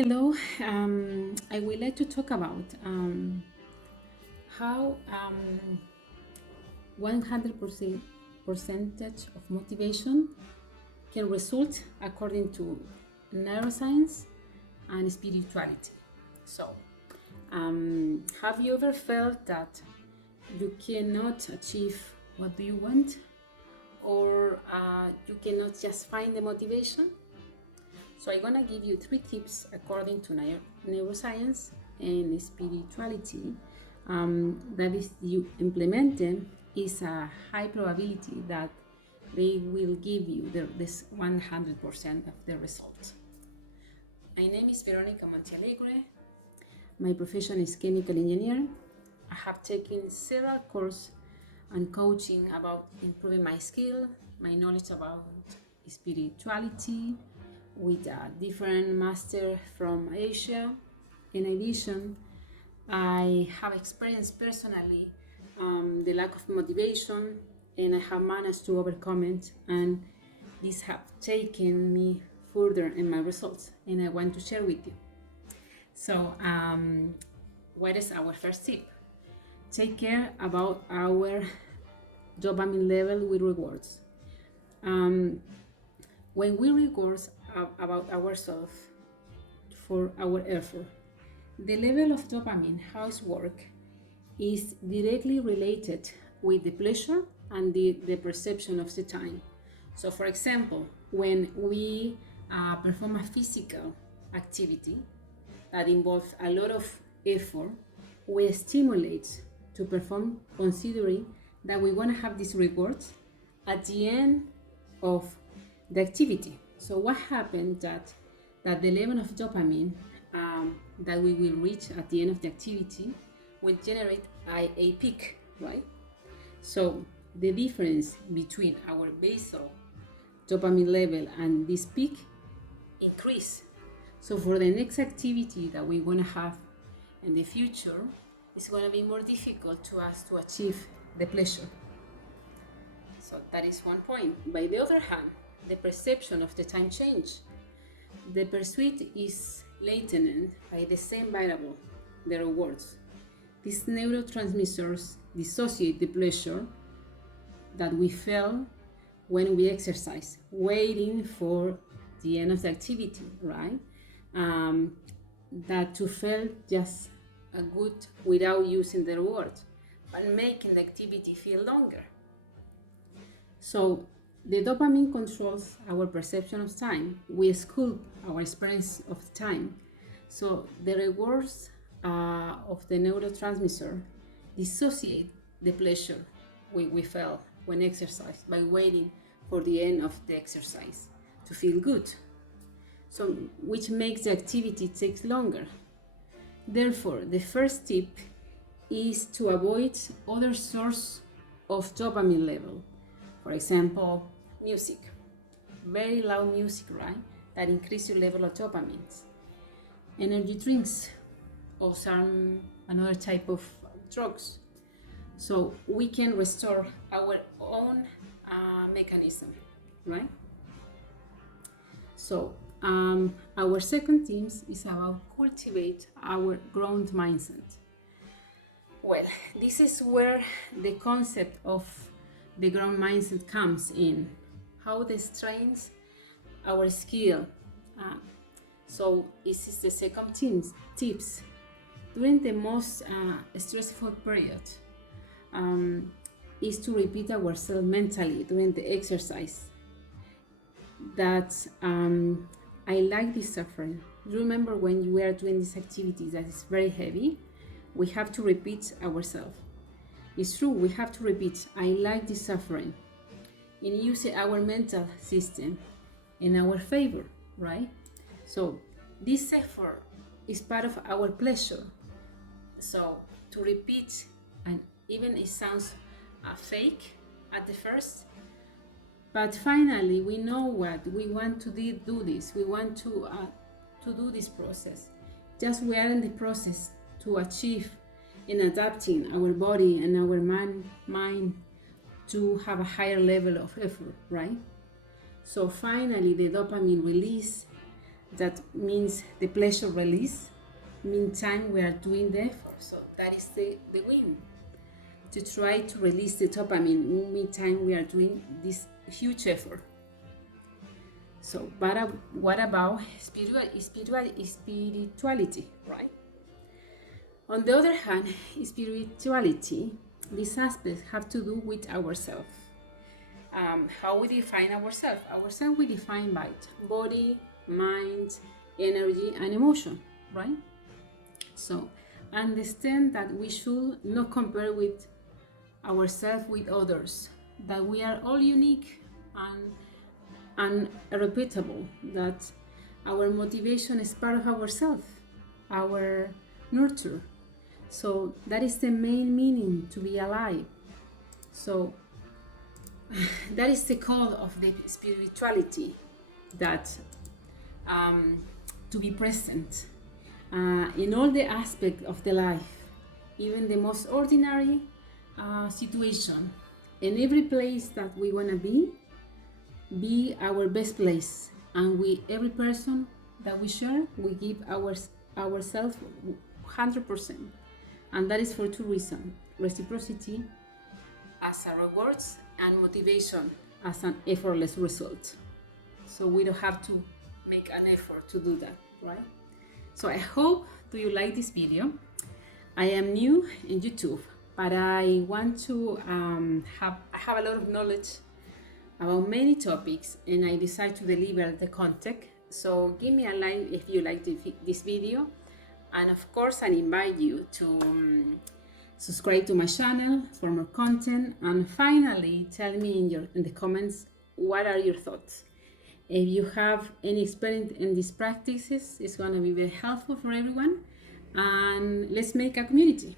Hello, I would like to talk about how 100% percentage of motivation can result according to neuroscience and spirituality. So, have you ever felt that you cannot achieve what do you want, or you cannot just find the motivation? So I'm gonna give you 3 tips according to neuroscience and spirituality that if you implement them, is a high probability that they will give you this 100% of the results. My name is Veronica. My profession is chemical engineer. I have taken several courses and coaching about improving my skill, my knowledge about spirituality, with a different master from Asia. In addition, I have experienced personally the lack of motivation, and I have managed to overcome it, and this have taken me further in my results, and I want to share with you. So, what is our first tip? Take care about our dopamine level with rewards. When we reward about ourselves for our effort, the level of dopamine, how it works, is directly related with the pleasure and the perception of the time. So, for example, when we perform a physical activity that involves a lot of effort, we stimulate to perform, considering that we want to have these rewards at the end of the activity. So what happened that the level of dopamine that we will reach at the end of the activity will generate a peak, right? So the difference between our basal dopamine level and this peak increase. So for the next activity that we want to have in the future, it's going to be more difficult to us to achieve the pleasure. So that is one point. By the other hand, the perception of the time change. The pursuit is latent by the same variable, the rewards. These neurotransmitters dissociate the pleasure that we feel when we exercise, waiting for the end of the activity, right? That to feel just a good without using the reward, but making the activity feel longer. So the dopamine controls our perception of time. We sculpt our experience of time. So the rewards of the neurotransmitter dissociate the pleasure we felt when exercised by waiting for the end of the exercise to feel good. So which makes the activity take longer. Therefore, the first tip is to avoid other source of dopamine level. For example, music, very loud music, right? That increase your level of dopamine. Energy drinks, or some another type of drugs. So we can restore our own mechanism, right? So our second theme is about cultivate our growth mindset. Well, this is where the concept of the growth mindset comes in, how this trains our skill. So this is the second tips. During the most stressful period is to repeat ourselves mentally during the exercise that I like this suffering. Remember when we are doing this activity that is very heavy, we have to repeat ourselves. It's true, we have to repeat, I like this suffering, and use our mental system in our favor, right? So this effort is part of our pleasure. So to repeat, and even it sounds fake at the first, but finally we know what we want to do this. We want to do this process. Just we are in the process to achieve in adapting our body and our mind to have a higher level of effort, right? So finally the dopamine release That means the pleasure release. Meantime, we are doing the effort. So that is the win. To try to release the dopamine. Meantime, we are doing this huge effort. So, but what about spirituality, right? On the other hand, spirituality, these aspects have to do with ourselves. How we define ourselves. Ourselves we define by body, mind, energy, and emotion, right? So understand that we should not compare with ourselves with others, that we are all unique and irrepeatable, that our motivation is part of ourselves, our nurture. So that is the main meaning to be alive. So that is the call of the spirituality, that to be present in all the aspects of the life, even the most ordinary situation. In every place that we want to be our best place, and every person that we share, we give ourselves 100%, and that is for two reasons: reciprocity as a rewards and motivation as an effortless result. So we don't have to make an effort to do that, right? So I hope you like this video. I am new in YouTube, but I want to I have a lot of knowledge about many topics, and I decide to deliver the content. So give me a like if you like this video, and of course I invite you to subscribe to my channel for more content, and finally tell me in the comments what are your thoughts. If you have any experience in these practices, it's going to be very helpful for everyone, and let's make a community.